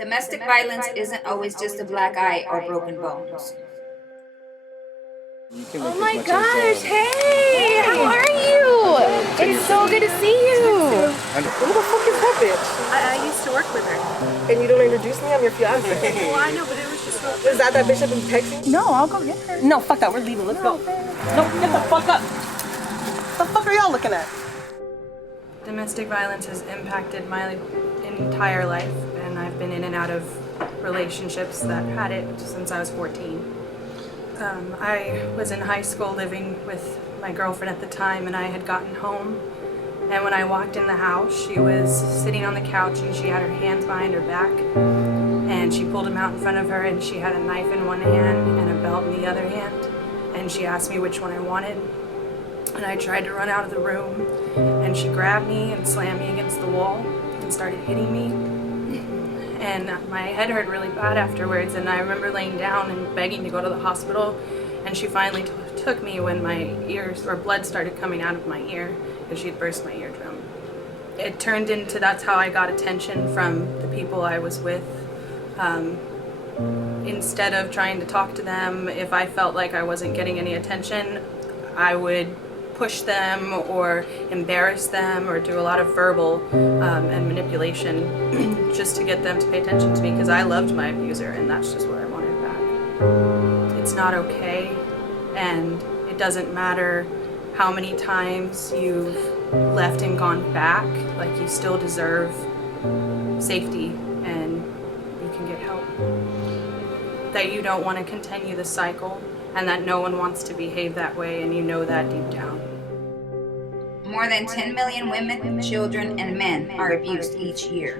Domestic violence isn't always just a black eye or broken bones. Oh my gosh, hey! How are you? It's so good to see you. Who the fuck is that bitch? I used to work with her. And you don't introduce me? I'm your fiance. Well, I know, but it was just real. Is that bitch that been texting? No, I'll go get her. No, fuck that. We're leaving. Let's go. No, get the fuck up. What the fuck are y'all looking at? Domestic violence has impacted my entire life, and I've been in and out of relationships that had it since I was 14. I was in high school living with my girlfriend at the time, and I had gotten home, and when I walked in the house, she was sitting on the couch and she had her hands behind her back, and she pulled them out in front of her, and she had a knife in one hand and a belt in the other hand, and she asked me which one I wanted, and I tried to run out of the room, and she grabbed me and slammed me against the wall and started hitting me. And my head hurt really bad afterwards, and I remember laying down and begging to go to the hospital, and she finally took me when my ears, or blood started coming out of my ear, because she had burst my eardrum. It turned into, that's how I got attention from the people I was with. Instead of trying to talk to them, if I felt like I wasn't getting any attention, I would push them or embarrass them or do a lot of verbal and manipulation just to get them to pay attention to me, because I loved my abuser and that's just what I wanted back. It's not okay, and it doesn't matter how many times you've left and gone back, like you still deserve safety and you can get help. That you don't want to continue the cycle, and that no one wants to behave that way, and you know that deep down. More than 10 million women, children, and men are abused each year.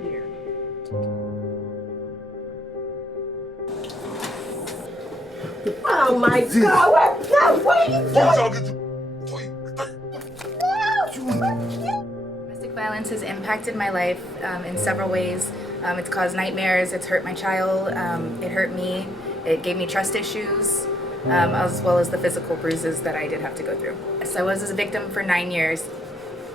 Oh my God, what are you doing? Domestic violence has impacted my life in several ways. It's caused nightmares, it's hurt my child, it hurt me, it gave me trust issues, as well as the physical bruises that I did have to go through. So I was a victim for 9 years.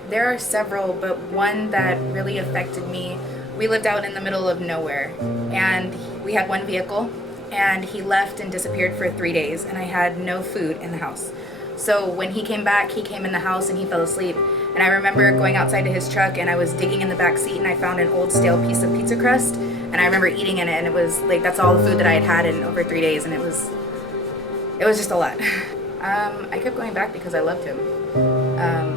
There are several, but one that really affected me, we lived out in the middle of nowhere, and we had one vehicle, and he left and disappeared for 3 days, and I had no food in the house. So when he came back, he came in the house and he fell asleep. And I remember going outside to his truck, and I was digging in the back seat, and I found an old stale piece of pizza crust, and I remember eating in it, and it was like, that's all the food that I had had in over 3 days, and it was just a lot. I kept going back because I loved him.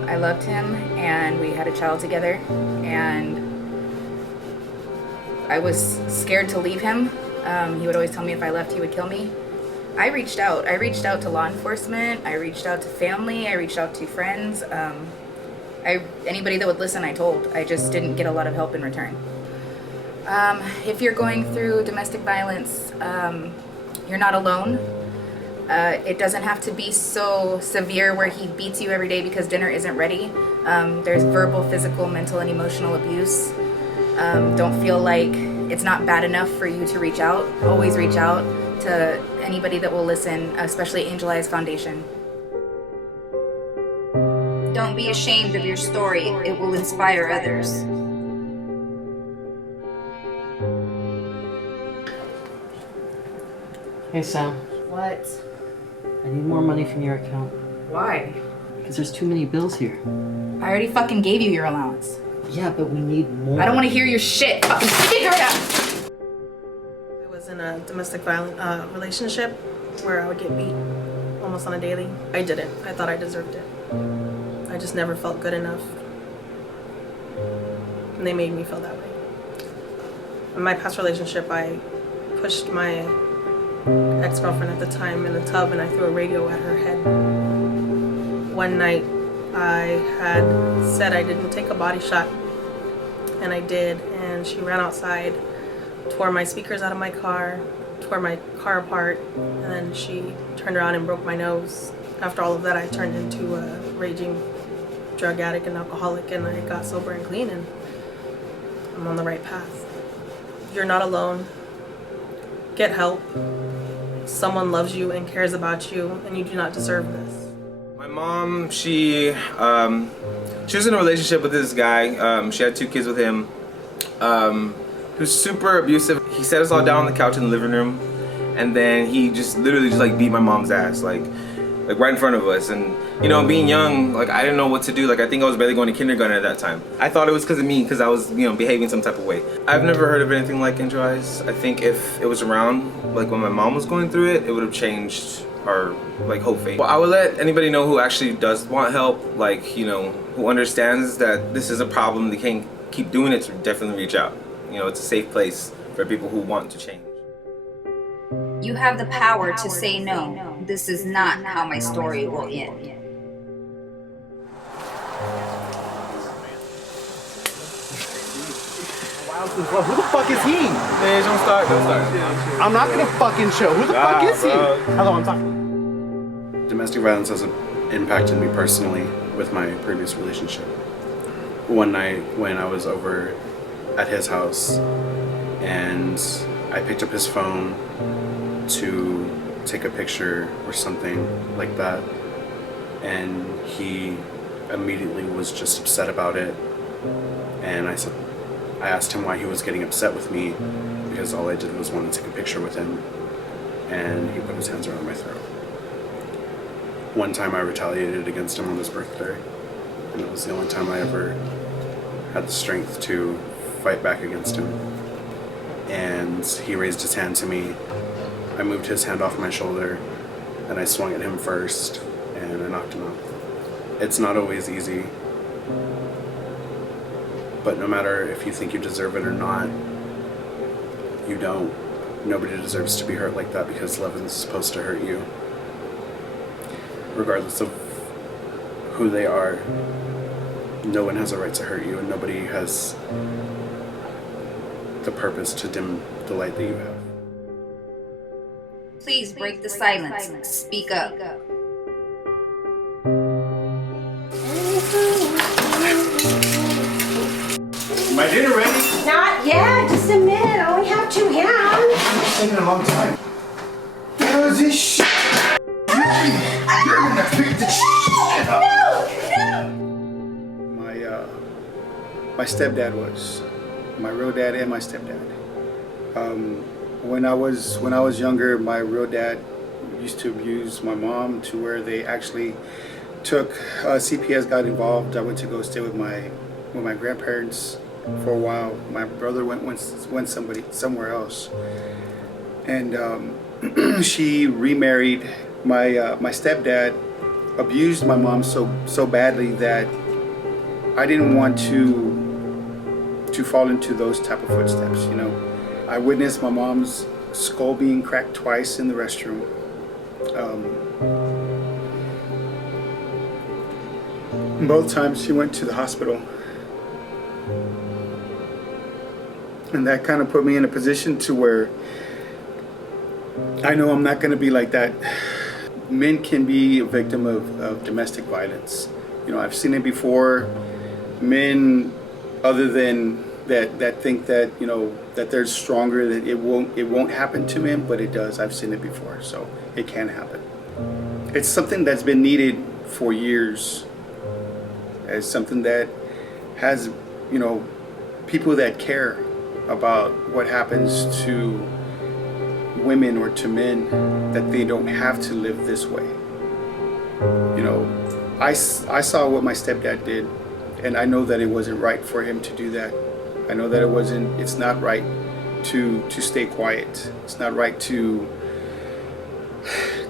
I loved him, and we had a child together, and I was scared to leave him. He would always tell me if I left, he would kill me. I reached out to law enforcement, I reached out to family, I reached out to friends. Anybody that would listen, I told. I just didn't get a lot of help in return. If you're going through domestic violence, you're not alone. It doesn't have to be so severe where he beats you every day because dinner isn't ready. There's verbal, physical, mental, and emotional abuse. Don't feel like it's not bad enough for you to reach out. Always reach out to anybody that will listen, especially Angeleyes Foundation. Don't be ashamed of your story. It will inspire others. Hey Sam, What? I need more money from your account. Why? Because there's too many bills here. I already fucking gave you your allowance. Yeah, but we need more. I don't want to hear your shit. Fucking figure it out. I was in a domestic violence relationship where I would get beat almost on a daily. I didn't. I thought I deserved it. I just never felt good enough. And they made me feel that way. In my past relationship, I pushed my ex-girlfriend at the time in the tub, and I threw a radio at her head. One night I had said I didn't take a body shot, and I did, and she ran outside, tore my speakers out of my car, tore my car apart, and then she turned around and broke my nose. After all of that, I turned into a raging drug addict and alcoholic, and I got sober and clean, and I'm on the right path. You're not alone. Get help. Someone loves you and cares about you, and you do not deserve this. My mom, she was in a relationship with this guy. She had 2 kids with him. He was super abusive. He set us all down on the couch in the living room, and then he just literally just like beat my mom's ass, like right in front of us. And you know, being young, like I didn't know what to do. Like I think I was barely going to kindergarten at that time. I thought it was because of me, because I was, you know, behaving some type of way. I've never heard of anything like Angeleyes. I think if it was around, like when my mom was going through it, it would have changed our like whole fate. Well, I would let anybody know who actually does want help, like, you know, who understands that this is a problem, they can't keep doing it, to definitely reach out. You know, it's a safe place for people who want to change. You have the power to say no. This is not how my story will end. Who the fuck is he? Hey, don't start. I'm not gonna fucking show. Who the fuck is he? Bro. Hello, I'm talking. Domestic violence has impacted me personally with my previous relationship. One night when I was over at his house and I picked up his phone to take a picture or something like that, and he immediately was just upset about it, and I asked him why he was getting upset with me, because all I did was want to take a picture with him, and he put his hands around my throat. One time I retaliated against him on his birthday, and it was the only time I ever had the strength to fight back against him. And he raised his hand to me. I moved his hand off my shoulder, and I swung at him first, and I knocked him out. It's not always easy, but no matter if you think you deserve it or not, you don't. Nobody deserves to be hurt like that, because love isn't supposed to hurt you. Regardless of who they are, no one has a right to hurt you, and nobody has the purpose to dim the light that you have. Please break the silence. Speak up. My dinner ready? Not yet, just a minute. I only have 2 hands. It's taking a long time. The hell is this shit? You're gonna pick the shit up. My stepdad was my real dad and my stepdad. When I was younger, my real dad used to abuse my mom to where they actually took CPS got involved. I went to go stay with my grandparents for a while. My brother went somewhere else, and she remarried. My stepdad abused my mom so badly that I didn't want to fall into those type of footsteps. You know, I witnessed my mom's skull being cracked twice in the restroom. Both times she went to the hospital. And that kind of put me in a position to where I know I'm not going to be like that. Men can be a victim of domestic violence. You know, I've seen it before. Men, other than that think that, you know, that they're stronger, that it won't happen to men, but it does. I've seen it before, so it can happen. It's something that's been needed for years. It's something that has, you know, people that care about what happens to women or to men, that they don't have to live this way. You know, I saw what my stepdad did, and I know that it wasn't right for him to do that. I know that it's not right to stay quiet. It's not right to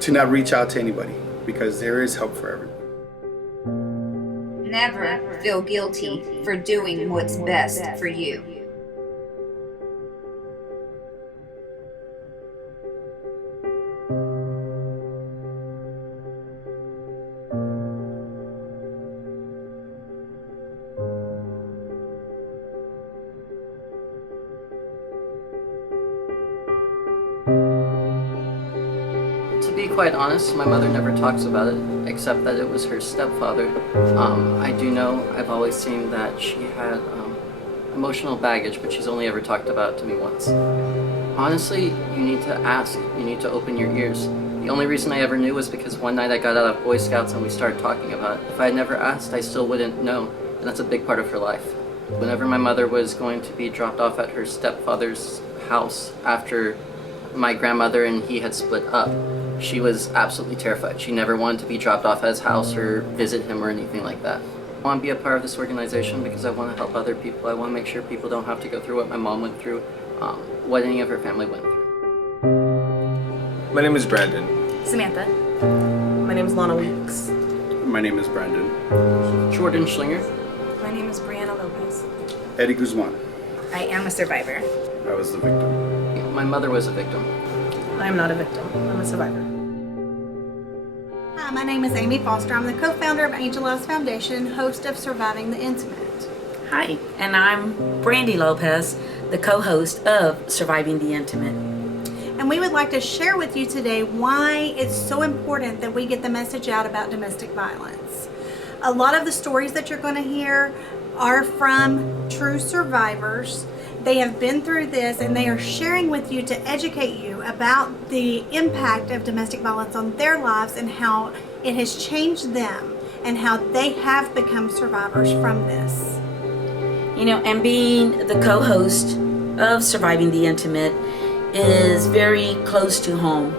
not reach out to anybody, because there is help for everyone. Never feel guilty for doing what's best for you. To be quite honest, my mother never talks about it, except that it was her stepfather. I do know, I've always seen that she had emotional baggage, but she's only ever talked about it to me once. Honestly, you need to ask, you need to open your ears. The only reason I ever knew was because one night I got out of Boy Scouts and we started talking about it. If I had never asked, I still wouldn't know, and that's a big part of her life. Whenever my mother was going to be dropped off at her stepfather's house after my grandmother and he had split up, she was absolutely terrified. She never wanted to be dropped off at his house or visit him or anything like that. I want to be a part of this organization because I want to help other people. I want to make sure people don't have to go through what my mom went through, what any of her family went through. My name is Brandon. Samantha. My name is Lana Weeks. My name is Brandon. Jordan Schlinger. My name is Brianna Lopez. Eddie Guzman. I am a survivor. I was the victim. My mother was a victim. I am not a victim. I'm a survivor. Hi, my name is Amy Foster. I'm the co-founder of Angeleyes Foundation, host of Surviving the Intimate. Hi, and I'm Brandy Lopez, the co-host of Surviving the Intimate. And we would like to share with you today why it's so important that we get the message out about domestic violence. A lot of the stories that you're going to hear are from true survivors. They have been through this and they are sharing with you to educate you about the impact of domestic violence on their lives and how it has changed them and how they have become survivors from this. You know, and being the co-host of Surviving the Intimate is very close to home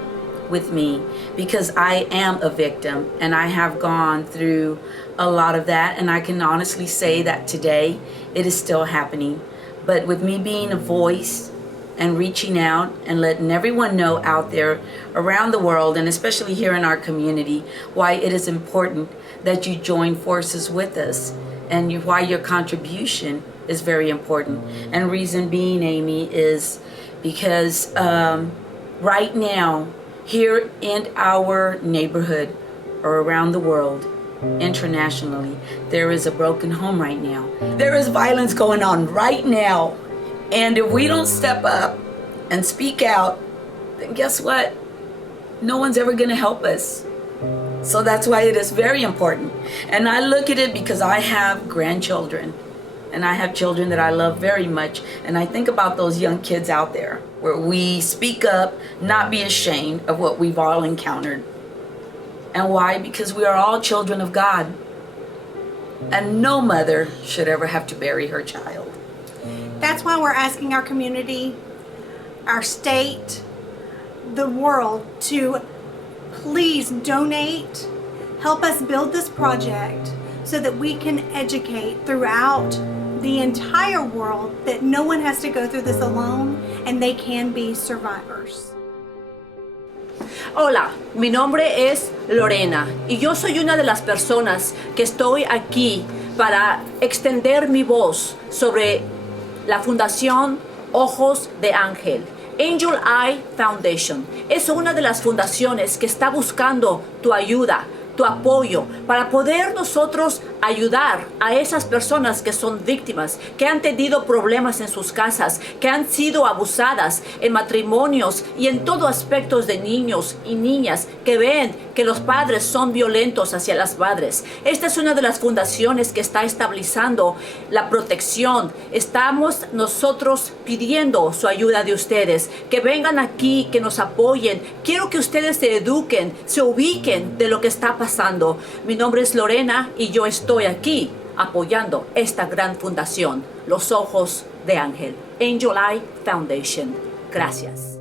with me because I am a victim and I have gone through a lot of that, and I can honestly say that today it is still happening. But with me being a voice and reaching out and letting everyone know out there around the world, and especially here in our community, why it is important that you join forces with us and why your contribution is very important. And reason being, Amy, is because right now, here in our neighborhood or around the world, internationally, there is a broken home right now. There is violence going on right now. And if we don't step up and speak out, then guess what? No one's ever going to help us. So that's why it is very important. And I look at it because I have grandchildren. And I have children that I love very much. And I think about those young kids out there where we speak up, not be ashamed of what we've all encountered. And why? Because we are all children of God. And no mother should ever have to bury her child. That's why we're asking our community, our state, the world to please donate, help us build this project so that we can educate throughout the entire world that no one has to go through this alone and they can be survivors. Hola, mi nombre es Lorena y yo soy una de las personas que estoy aquí para extender mi voz sobre la Fundación Ojos de Ángel. Angeleyes Foundation es una de las fundaciones que está buscando tu ayuda, tu apoyo, para poder nosotros ayudar a esas personas que son víctimas, que han tenido problemas en sus casas, que han sido abusadas en matrimonios y en todo aspectos de niños y niñas que ven que los padres son violentos hacia las madres. Esta es una de las fundaciones que está estableciendo la protección. Estamos nosotros pidiendo su ayuda de ustedes, que vengan aquí, que nos apoyen. Quiero que ustedes se eduquen, se ubiquen de lo que está pasando. Mi nombre es Lorena y yo estoy aquí apoyando esta gran fundación, Los Ojos de Ángel, Angeleyes Foundation. Gracias.